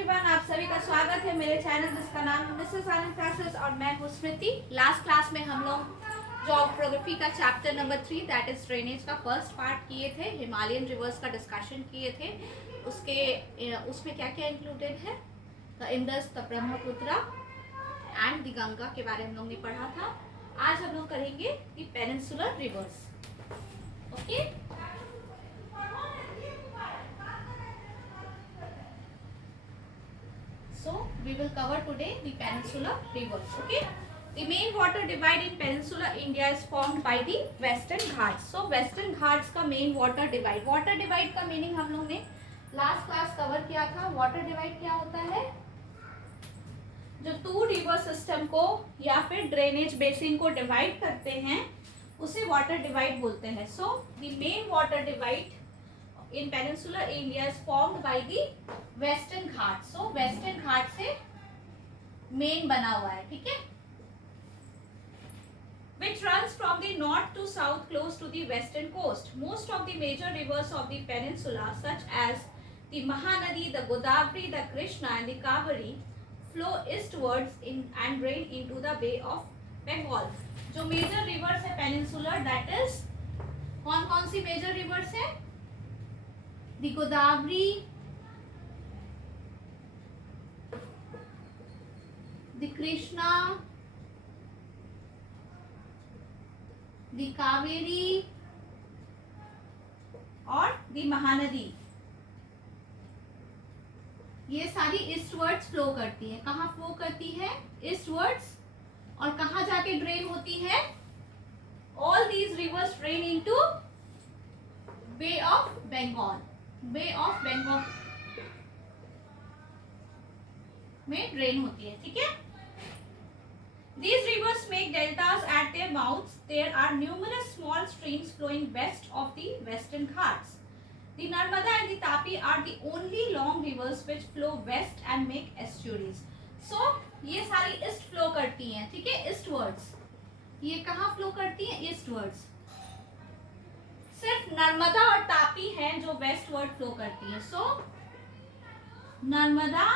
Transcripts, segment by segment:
Everyone, आप सभी का स्वागत है मेरे चैनल जिसका नाम है मिसेस आनंद क्लासेस और मैं हूँ स्मृति। लास्ट क्लास में हम लोग ज्योग्राफी का chapter number 3 that is drainage का फर्स्ट पार्ट किए थे, हिमालयन रिवर्स का डिस्कशन किए थे। उसमें क्या क्या इंक्लूडेड है, the Indus, the Brahmaputra and the Ganga के बारे में हम लोग ने पढ़ा था। आज हम लोग करेंगे the peninsular reverse. Okay, so we will cover today the peninsular rivers. Okay, the main water divide in peninsular India is formed by the western ghats. So western ghats का main water divide का meaning हम लोग ने last class cover किया था। water divide क्या होता है? जो टू रिवर सिस्टम को या फिर ड्रेनेज बेसिन को डिवाइड करते हैं उसे वाटर डिवाइड बोलते हैं। So the main water divide in peninsular India is formed by the western Ghat. so western घाट से मेन बना हुआ है, ठीक है, which runs from the north to south close to the western coast. Most of the major rivers of the peninsula such as the Mahanadi, the Godavari, the Krishna and the Kaveri flow eastwards and drain into the Bay of Bengal. जो major rivers है peninsular, that is कौन कौन सी major rivers है? the Godavari, the Krishna, the Kaveri और the Mahanadi। ये सारी eastwards flow करती है। कहाँ फ्लो करती है? ईस्टवर्ड्स। और कहाँ जाके ड्रेन होती है? All these rivers drain into Bay of Bengal. Bay of Bengal में ड्रेन होती है, ठीक है। These rivers make deltas at their mouths. There are numerous small streams flowing west of the western ghats. The Narmada and the Tapi are the only long rivers which flow west and make estuaries. So ये सारी east flow करती हैं, ठीक है, eastwards. ये कहाँ flow करती हैं? ईस्टवर्ड्स। सिर्फ नर्मदा और तापी हैं जो वेस्टवर्ड फ्लो करती है। सो नर्मदा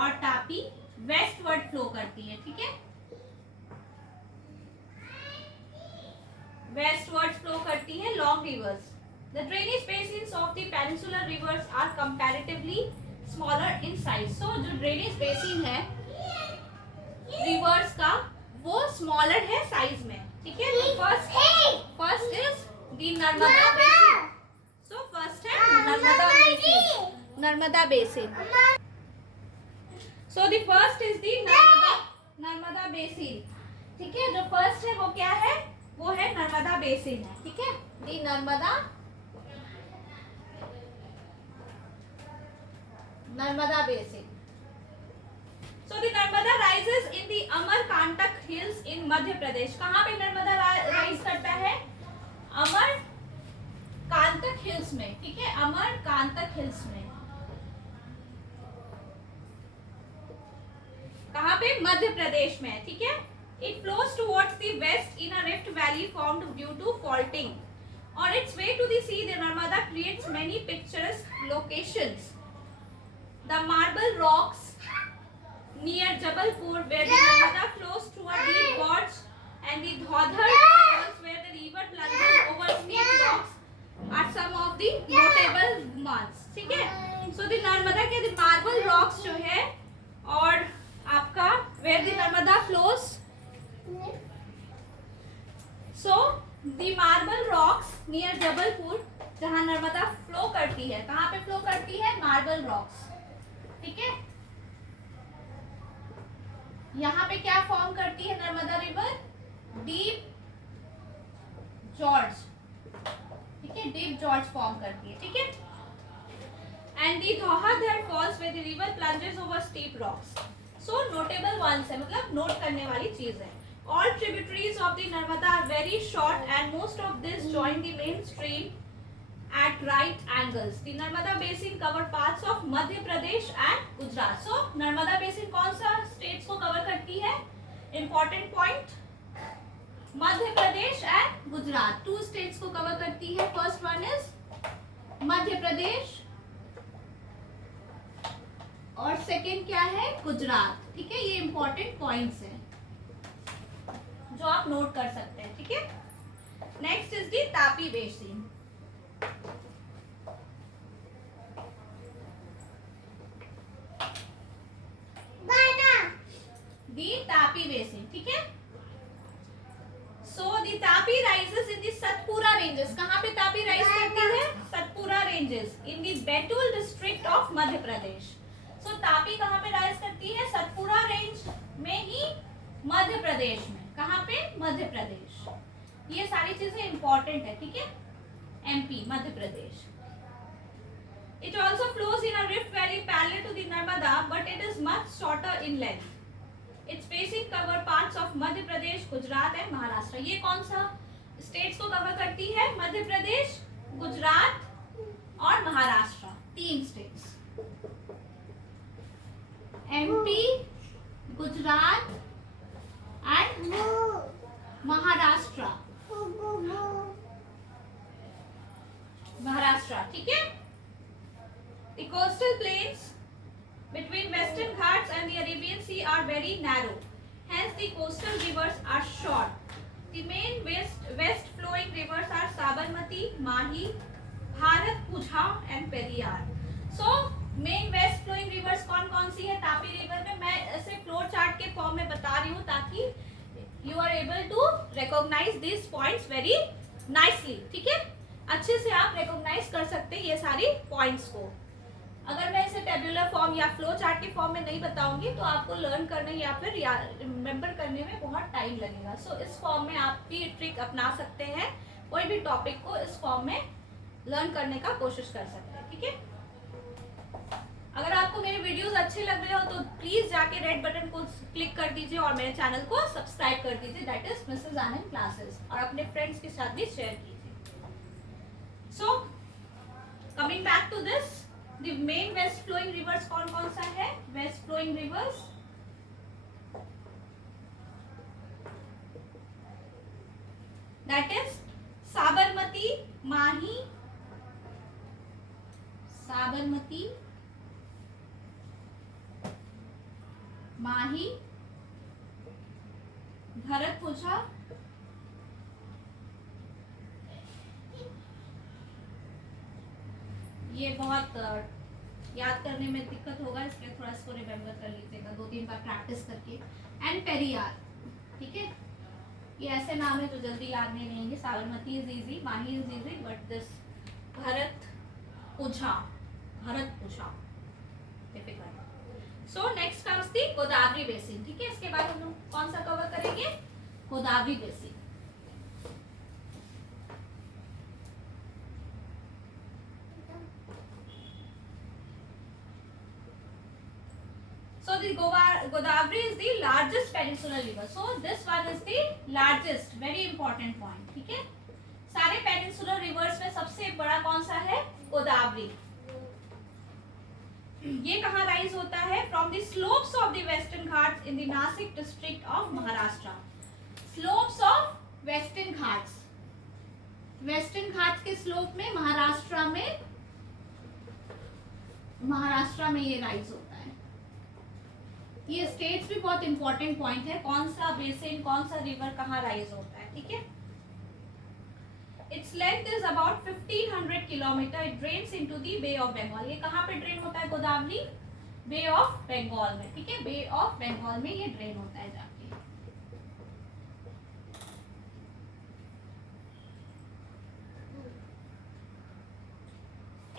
और तापी वेस्टवर्ड फ्लो करती है, ठीक है, वेस्टवर्ड फ्लो करती है long rivers. The drainage basins of the peninsular rivers are comparatively smaller in size. So जो ड्रेनेज बेसिन है रिवर्स का वो स्मॉलर है साइज में, ठीक है। First is the Narmada basin. So first है Narmada basin, Narmada basin. So the first is the Narmada basin, ठीक है। जो फर्स्ट है वो क्या है? वो है नर्मदा बेसिन है, ठीक है, the Narmada basin. So the Narmada rises in the Amarkantak hills in Madhya Pradesh. कहाँ पे नर्मदा राइज करता है? अमरकांतक हिल्स में, ठीक है, अमरकांतक हिल्स में। कहाँ पे? मध्य प्रदेश में, ठीक है। It flows towards the west in a rift valley formed due to faulting. On its way to the sea, the Narmada creates many picturesque locations. The Marble Rocks near Jabalpur, where the Narmada flows through a deep gorge, and the Dhodhar falls, where the river plunges over steep rocks, are some of the notable ones, ठीक है। So the Narmada के the marble rocks जो है और आपका where the Narmada flows, so the marble rocks near Jabalpur, जहाँ Narmada flow करती है, कहाँ पे फ्लो करती है? मार्बल रॉक्स, ठीक है। यहाँ पे क्या फॉर्म करती है नर्मदा रिवर? डीप जॉर्ज, ठीक है, डीप जॉर्ज फॉर्म करती है, ठीक है। And the Dhuandhar falls with the river plunges over steep rocks. So notable ones है, मतलब नोट करने वाली चीज है। All tributaries of the Narmada are very short and most of this join the main stream at right angles. The Narmada basin cover parts of Madhya Pradesh and Gujarat. So Narmada basin कौन सा states को cover करती है? Important point, Madhya Pradesh and Gujarat, two states को cover करती है। First one is Madhya Pradesh और second क्या है, गुजरात। ठीक है, ये इंपॉर्टेंट पॉइंट्स हैं जो आप नोट कर सकते हैं। ठीक है, next is the Tapi basin. The Tapi basin. ठीक है, so the Tapi rises in the Satpura ranges. कहाँ पे तापी राइज करती है, Satpura ranges in the Betul district of Madhya Pradesh. So Tapi कहाँ पे राइज करती है, सतपुरा रेंज में ही मध्य प्रदेश में। कहाँ पे, मध्य प्रदेश। ये सारी चीजें इंपॉर्टेंट है। ठीक है, MP, Madhya Pradesh. It also flows in a rift valley parallel to the Narmada, but it is much shorter in length. Its basin cover parts of Madhya Pradesh, Gujarat and Maharashtra. ये कौन सा स्टेट्स को cover करती है, मध्य प्रदेश, गुजरात और महाराष्ट्र, तीन states. MP, Gujarat and Maharashtra. Maharashtra. ठीक है, the coastal plains between Western Ghats and the Arabian Sea are very narrow. Hence, the coastal rivers are short. The main west flowing rivers are Sabarmati, Mahi, Bharatpuzha and Periyar. So, main west flowing rivers कौन-कौन सी है Tapi river में? मैं ऐसे flow chart के form में बता रही हूँ ताकि you are able to recognize these points very nicely. ठीक है, अच्छे से आप recognize कर सकते हैं ये सारी points को। अगर मैं इसे टेबुलर फॉर्म या फ्लो चार्ट के फॉर्म में नहीं बताऊंगी तो आपको लर्न करने या फिर रिमेंबर करने में बहुत टाइम लगेगा। सो इस फॉर्म में आप भी ट्रिक अपना सकते हैं, कोई भी टॉपिक को इस फॉर्म में लर्न करने का कोशिश कर सकते हैं। ठीक है, अगर आपको मेरे वीडियोस अच्छे लग रहे हो तो प्लीज जाके रेड बटन को क्लिक कर दीजिए और मेरे चैनल को सब्सक्राइब कर दीजिए, that is Mrs Anand classes, और अपने फ्रेंड्स के साथ भी शेयर कीजिए। So coming back to this, The main west flowing rivers कौन-कौन सा है, west flowing rivers that is Sabarmati, Mahi, Sabarmati, Mahi, Bharatpuzha, ये बहुत याद करने में दिक्कत होगा, इसलिए थोड़ा इसको रिमेम्बर कर लीजिएगा 2-3 बार प्रैक्टिस करके। एंड पेरियार। ठीक है, ये ऐसे नाम है जो जल्दी याद नहीं रहेंगे। Sabarmati is easy, Mahi is easy, but this Bharathapuzha difficult. So next comes the Godavari basin. ठीक है, इसके बाद हम लोग कौन सा कवर करेंगे, Godavari basin. So the Godavari is the largest peninsular river. So this one is the largest, very important point. ठीक है, सारे peninsular rivers में सबसे बड़ा कौन सा है, गोदावरी। ये कहाँ राइज होता है, from the slopes of the western Ghats in the Nashik district of Maharashtra. Slopes of western Ghats, western Ghats के स्लोप में महाराष्ट्र में ये राइज होता है। ये स्टेट्स भी बहुत इंपॉर्टेंट पॉइंट है, कौन सा बेसिन, कौन सा रिवर कहाँ राइज होता है। ठीक है, its length is about 1500 kilometre. It drains into the Bay of Bengal. ये कहाँ पे ड्रेन होता है गोदावरी, बे ऑफ बंगाल में। ठीक है, बे ऑफ बंगाल में ये ड्रेन होता है जाके।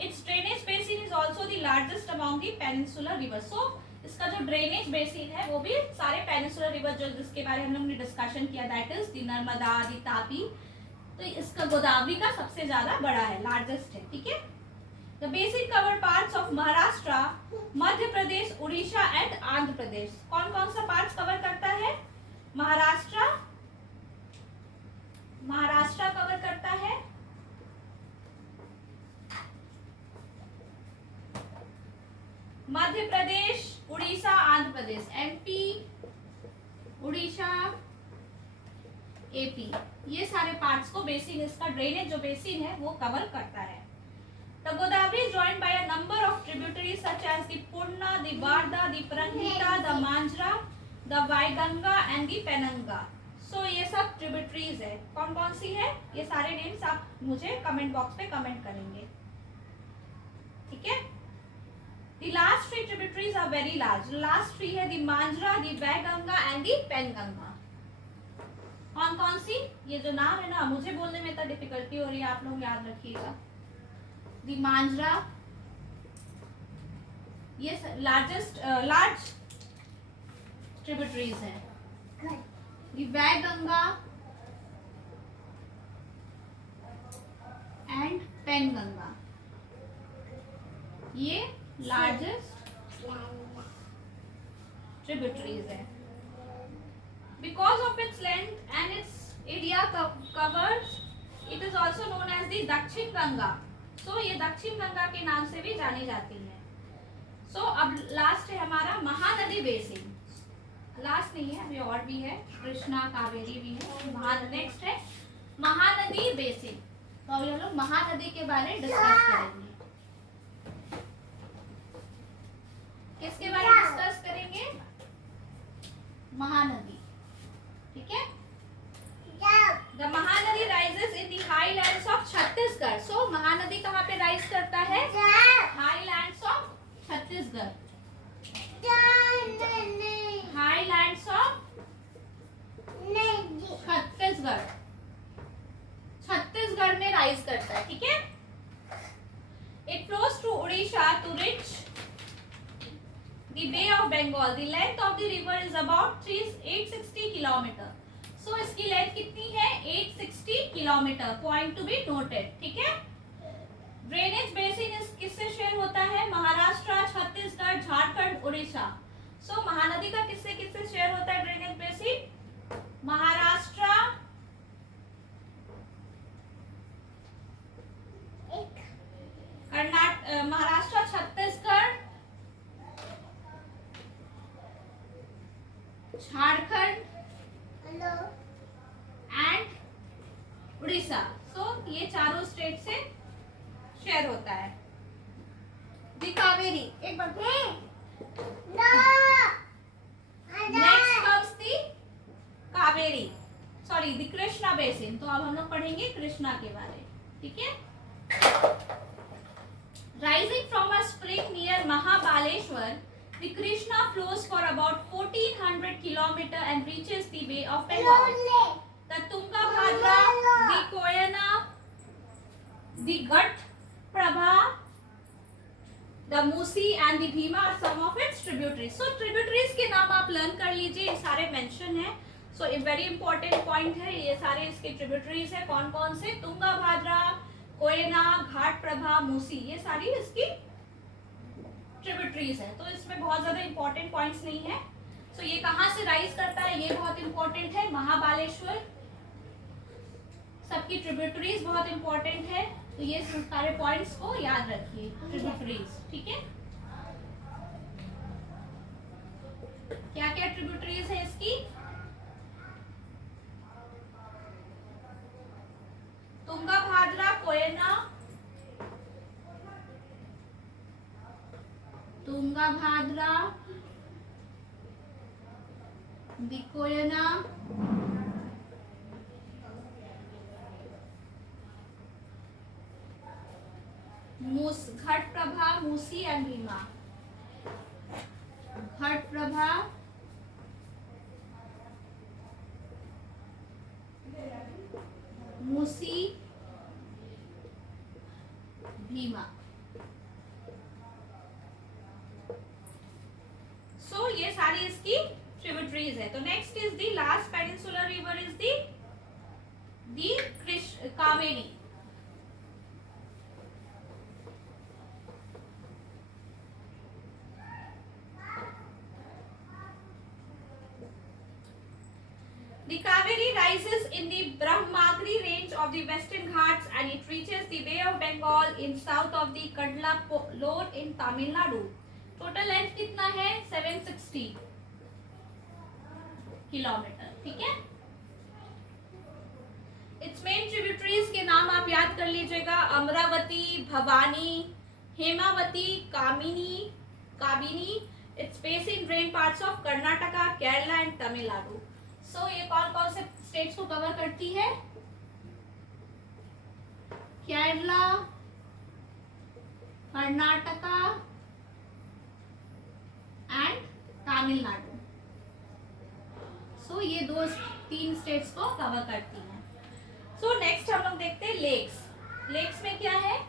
Its drainage basin is also the largest among the peninsular river. So इसका जो ड्रेनेज बेसिन है वो भी सारे पेनिनसुलर रिवर जो जिसके बारे में हमने डिस्कशन किया, that is the Narmada, the Tapi, तो इसका गोदावरी का सबसे ज्यादा बड़ा है, लार्जेस्ट है। ठीक है, the basin cover parts of Maharashtra, Madhya Pradesh, Orissa and Andhra Pradesh. कौन कौन सा पार्ट्स कवर करता है, महाराष्ट्र कवर करता है, मध्य प्रदेश, उड़ीसा, आंध्र प्रदेश, एमपी, उड़ीसा, एपी, ये सारे पार्ट्स को बेसिन, इसका ड्रेनेज जो बेसिन है वो कवर करता है। The Godavari is joined by a number of tributaries such as the Purna, the Varda, the Pranhita, the Manjra, the Vaiganga and the Penanga. So ये सब ट्रिब्यूटरीज है. कौन कौन सी है? ये सारे नेम्स आप मुझे कमेंट बॉक्स पे कमेंट करेंगे. ठीक है. The last three tributaries are very large. The last three है the Manjra, the Vaiganga and the Penganga. कौन कौन सी? ये जो नाम है ना, मुझे बोलने में इतना डिफिकल्टी हो रही है, आप लोग याद रखिएगा. The Manjra, ये large tributaries है. The Vaiganga and Penganga, ये largest tributaries है. Because of its length and its area covers, it is also known as the Dakshin Ganga. So ये दक्षिण गंगा के नाम से भी जानी जाती है. So अब लास्ट है हमारा महानदी बेसिन. लास्ट नहीं है, अभी और भी है, कृष्णा, कावेरी भी है. नेक्स्ट है महानदी बेसिन. तो अभी हम लोग महानदी के बारे में डिस्कस करेंगे. किसके बारे में डिस्कस करेंगे? महानदी. ठीक है. The Mahanadi rises in the highlands of Chhattisgarh. So Mahanadi कहाँ पे राइज करता है? Highlands of Chhattisgarh. Highlands of Chhattisgarh. Chhattisgarh में राइज करता है. ठीक है. It flows through Odisha to reach the Bay of Bengal. The length of the river is about 860 kilometer. So इसकी लेंथ कितनी है? 860 kilometre. Point to be noted. ठीक है. ड्रेनेज बेसिन किससे शेयर होता है? महाराष्ट्र, छत्तीसगढ़, झारखंड, उड़ीसा. सो महानदी का किससे किससे शेयर होता है drainage basin? Maharashtra, Karnataka, Maharashtra, Chhattisgarh, Jharkhand and Orissa. So ये चारों स्टेट से शेयर होता है. दी कावेरी. एक बार next comes the Kaveri, sorry the Krishna basin. तो अब हम लोग पढ़ेंगे कृष्णा के बारे. ठीक है. Rising from a spring near Mahabaleshwar, the Krishna flows for about 1400 km and reaches the Bay of Bengal. The Tungabhadra, the Koyana, the Ghat Prabha, the Musi and the Bhima are some of its tributaries. So tributaries के नाम आप learn कर लीजिए. ये सारे mention है. So a very important point है. ये सारे इसके tributaries है. कौन कौन से? तुंगाभाद्रा, कोयना, घाट प्रभा, मूसी, ये सारी इसकी ट्रिब्यूटरीज है. तो इसमें बहुत ज्यादा इंपॉर्टेंट पॉइंट्स नहीं है. सो ये कहाँ से राइज करता है ये बहुत इंपॉर्टेंट है. महाबालेश्वर. सबकी ट्रिब्यूटरीज बहुत इंपॉर्टेंट है. तो ये सारे पॉइंट्स को याद रखिए. ट्रिब्यूटरीज. ठीक है. क्या क्या ट्रिब्यूटरीज है इसकी? तुंगाभाद्रा, कोयना, तुंगाभाद्रा, the Koyana, घट प्रभा, मूसी एंड भीमा. घट प्रभा, मूसी, भीमा. सो ये सारी इसकी ट्रिब्यूटरीज है. तो next is the last peninsular river is the Kaveri. The Kaveri rises in the Brahmagiri range of the Western Ghats and it reaches the Bay of Bengal in south of the Kadalur in Tamil Nadu. Total length कितना है? 760 kilometre. ठीक है. It's main tributaries के नाम आप याद कर लीजिएगा, Amaravati, Bhavani, Hemavati, Kabini. Its based in drain parts of Karnataka, Kerala and Tamil Nadu. So ये कौन कौन से स्टेट्स को कवर करती है? केरला, कर्नाटका एंड तमिलनाडु. सो ये 3 स्टेट्स को कवर करती हैं. सो नेक्स्ट हम लोग देखते हैं लेक्स. लेक्स में क्या है?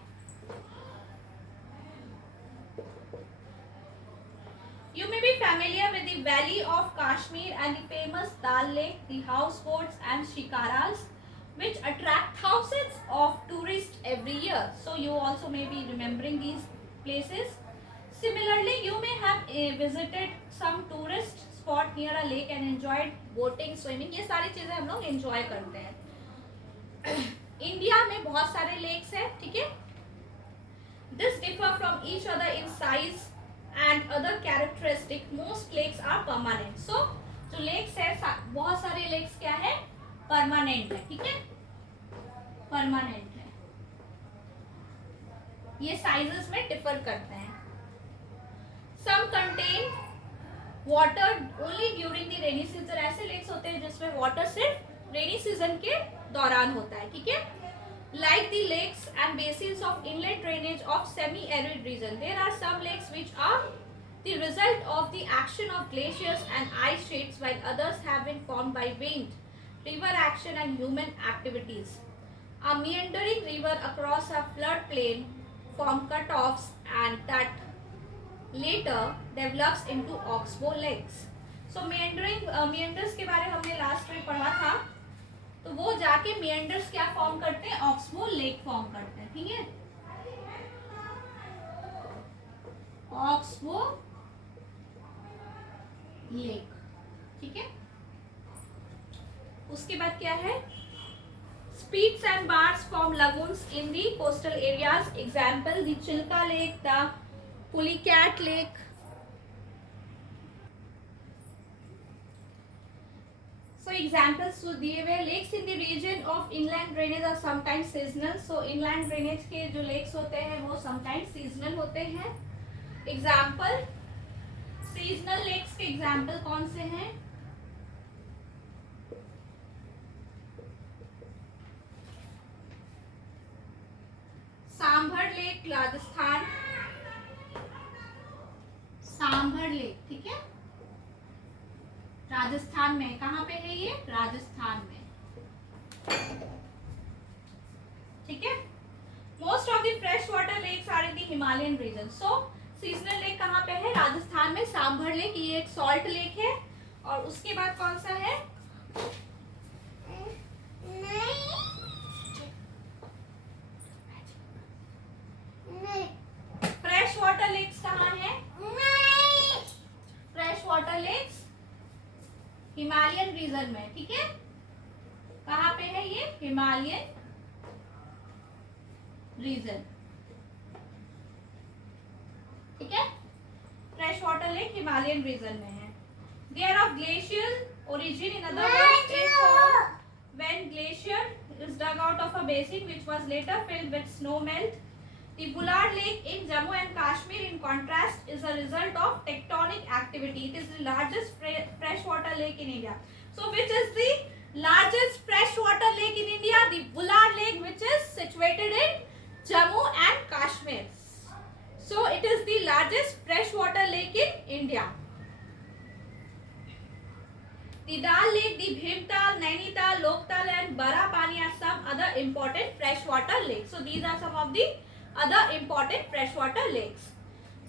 You may be familiar with the Valley of Kashmir and the famous Dal Lake, the houseboats and shikaras, which attract thousands of tourists every year. So you also may be remembering these places. Similarly, you may have visited some tourist spot near a lake and enjoyed boating, swimming. ये सारी चीजें हम लोग enjoy करते हैं. India में बहुत सारे लेक्स हैं, ठीक है. This differ from each other in size and other characteristic. Most lakes are permanent. So जो लेक्स है, बहुत सारे लेक्स क्या है? परमानेंट है, ठीक है, परमानेंट है. ये साइजेस में डिफर करते हैं. Some contain water only during the rainy season. ऐसे लेक्स होते हैं जिसमें वाटर सिर्फ रेनी सीजन के दौरान होता है, ठीक है. Like the lakes and basins of inlet drainage of semi arid region, there are some lakes which are the result of the action of glaciers and ice sheets, while others have been formed by wind, river action and human activities. A meandering river across a floodplain form cut-offs and that later develops into oxbow lakes. So meanders के बारे में हमने last में पढ़ा था. तो वो जाके meanders क्या फॉर्म करते हैं? ऑक्सबो लेक फॉर्म करते हैं, ठीक है. ऑक्सबो लेक, ठीक है. उसके बाद क्या है? Speeds and bars form lagoons in the coastal areas. Example: the Chilka Lake, the Pulicat Lake. So examples तो दिए हुए. Lakes in the region of inland drainage are sometimes seasonal. So inland drainage के जो lakes होते हैं वो sometimes seasonal होते हैं. Example: seasonal lakes के example कौन से हैं? सांभर लेक राजस्थान, सांभर लेक, ठीक है, राजस्थान में. कहाँ पे है ये? राजस्थान में, ठीक है. Most of the fresh water lakes are in the Himalayan region. So seasonal lake कहाँ पे है? राजस्थान में. सांभर लेक ये एक सॉल्ट लेक है. और उसके बाद कौन सा है? फ्रेश वाटर लेक्स कहाँ है? Fresh water lakes Himalayan region में, ठीक है. कहाँ पे है ये? हिमालयन रीजन, ठीक है. Fresh water lake Himalayan region में है. They are of glacial origin. In other words, they form when glacier is dug out of a basin which was later filled with snow melt. The Bullard Lake in Jammu and Kashmir, in contrast, is a result of tectonic activity. It is the largest freshwater lake in India. So, which is the largest freshwater lake in India? The Bullard Lake, which is situated in Jammu and Kashmir. So, it is the largest freshwater lake in India. The Dal Lake, the Bhimtal, Nainital, Loktal and Barapani are some other important freshwater lakes. So, these are some of the other important freshwater lakes.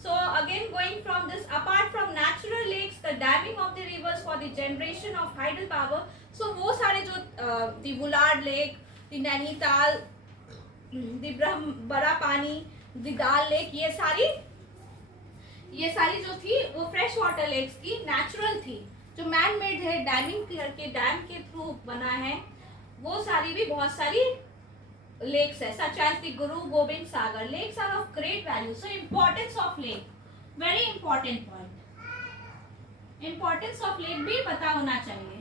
So again, going from this, apart from natural lakes, the damming of the rivers for the generation of hydel power. So वो सारे जो the Bullard Lake, the Nainital, the Barapani, the Dal Lake, ये सारी जो थी वो fresh water lakes थी, natural थी. जो मैन मेड है, डैमिंग करके डैम के थ्रू बना है, वो सारी भी बहुत सारी lakes है. such as the Guru Gobind Sagar. Lakes are of great value. So importance of lake, very important point. Importance of lake भी पता होना चाहिए.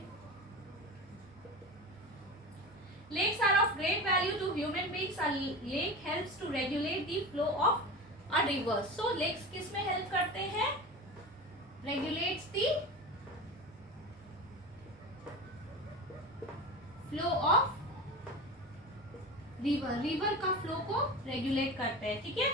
Lakes are of great value to human beings. A lake helps to regulate the flow of a river. So lakes किस में help करते हैं? Regulates the flow of river. River का flow को regulate करते हैं, ठीक है?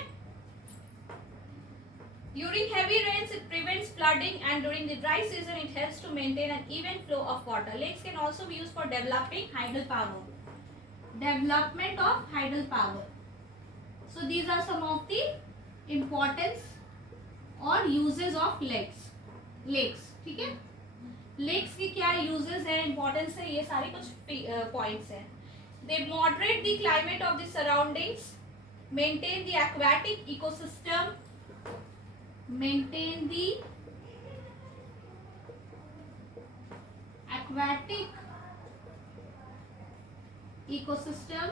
During heavy rains, it prevents flooding, and during the dry season, it helps to maintain an even flow of water. Lakes can also be used for developing hydel power. Development of hydel power. So these are some of the importance और uses of lakes. ठीक है? Lakes की क्या uses है, importance है, ये सारे कुछ points हैं. They moderate the climate of the surroundings, maintain the aquatic ecosystem. Maintain the aquatic ecosystem.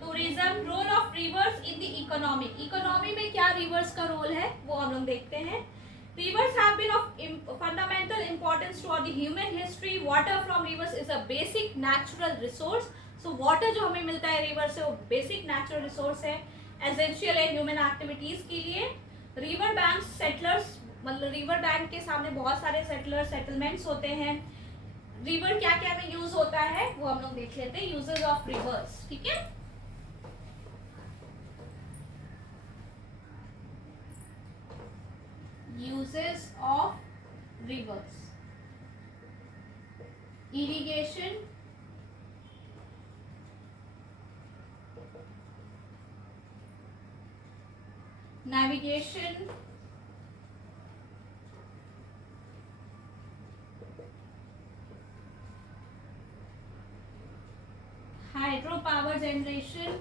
Tourism, role of rivers in the economy. Economy में क्या rivers का role है वो हम लोग देखते हैं. Rivers have been of fundamental importance throughout the human history. Water from rivers is a basic natural resource. So water जो हमें मिलता है रिवर से वो बेसिक नेचुरल रिसोर्स है, एसेंशियल है ह्यूमन एक्टिविटीज के लिए. रिवर बैंक सेटलर्स, मतलब रिवर बैंक के सामने बहुत सारे सेटलमेंट्स होते हैं. रिवर क्या क्या में यूज होता है वो हम लोग देख लेते हैं. यूजेस ऑफ रिवर्स, ठीक है. Uses of reverse, irrigation, navigation, hydropower generation,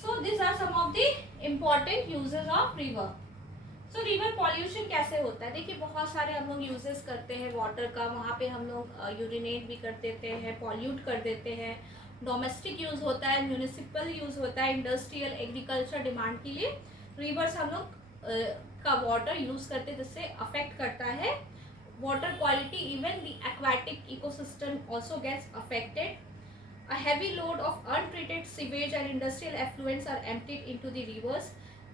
so these are some of the important uses of river. तो रिवर पॉल्यूशन कैसे होता है? देखिए बहुत सारे हम लोग यूजेस करते हैं वाटर का. वहाँ पे हम लोग यूरिनेट भी कर देते हैं, पॉल्यूट कर देते हैं. डोमेस्टिक यूज़ होता है, म्यूनिसिपल यूज़ होता है, इंडस्ट्रियल एग्रीकल्चर डिमांड के लिए रिवर्स हम लोग का वाटर यूज़ करते हैं, जिससे अफेक्ट करता है water quality. Even the aquatic ecosystem also gets affected. A heavy load of untreated sewage and industrial effluents are emptied into the rivers.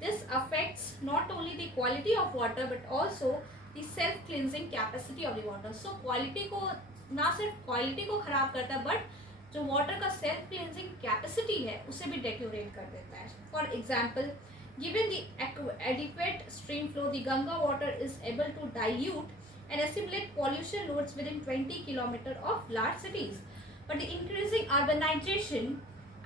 This affects not only the quality of water but also the self cleansing capacity of the water. So quality को ना सिर्फ quality को खराब करता है but जो water का self cleansing capacity है उसे भी डेट्यूरेट कर देता है. For example, given the adequate stream flow, the Ganga water is able to dilute and assimilate pollution loads within 20 km of large cities. But the increasing urbanization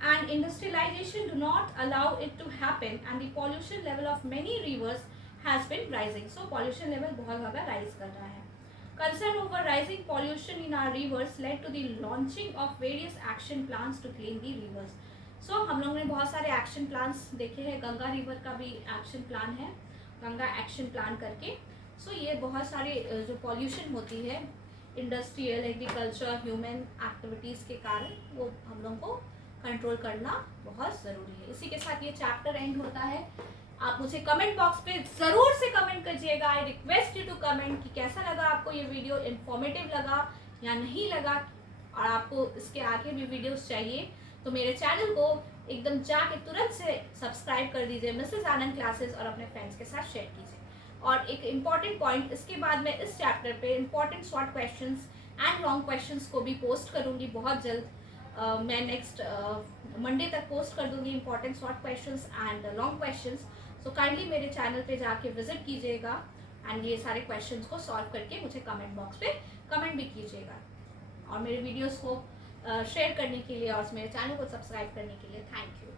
and industrialization do not allow it to happen, and the pollution level of many rivers has been rising. So pollution level बहुत ज़्यादा rise कर रहा है. Concern over rising pollution in our rivers led to the launching of various action plans to clean the rivers. So हम लोग ने बहुत सारे action plans देखे हैं. गंगा river का भी action plan है, गंगा action plan करके. So ये बहुत सारे जो pollution होती है इंडस्ट्रियल, एग्रीकल्चर, ह्यूमन एक्टिविटीज़ के कारण वो हम लोग को कंट्रोल करना बहुत ज़रूरी है. इसी के साथ ये चैप्टर एंड होता है. आप मुझे कमेंट बॉक्स पे ज़रूर से कमेंट कीजिएगा. I request you to comment कि कैसा लगा आपको ये वीडियो, इन्फॉर्मेटिव लगा या नहीं लगा, और आपको इसके आगे भी वीडियोस चाहिए तो मेरे चैनल को एकदम जाके तुरंत से सब्सक्राइब कर दीजिए, मिसेस आनंद क्लासेस, और अपने फ्रेंड्स के साथ शेयर कीजिए. और एक इम्पॉर्टेंट पॉइंट, इसके बाद मैं इस चैप्टर पे important short questions and long questions को भी पोस्ट करूँगी बहुत जल्द. मैं नेक्स्ट मंडे तक पोस्ट कर दूँगी important short questions and long questions. So kindly मेरे चैनल पे जाके विजिट कीजिएगा एंड ये सारे क्वेश्चंस को सॉल्व करके मुझे कमेंट बॉक्स पे कमेंट भी कीजिएगा. और मेरे वीडियोज़ को शेयर करने के लिए और मेरे चैनल को सब्सक्राइब करने के लिए थैंक यू.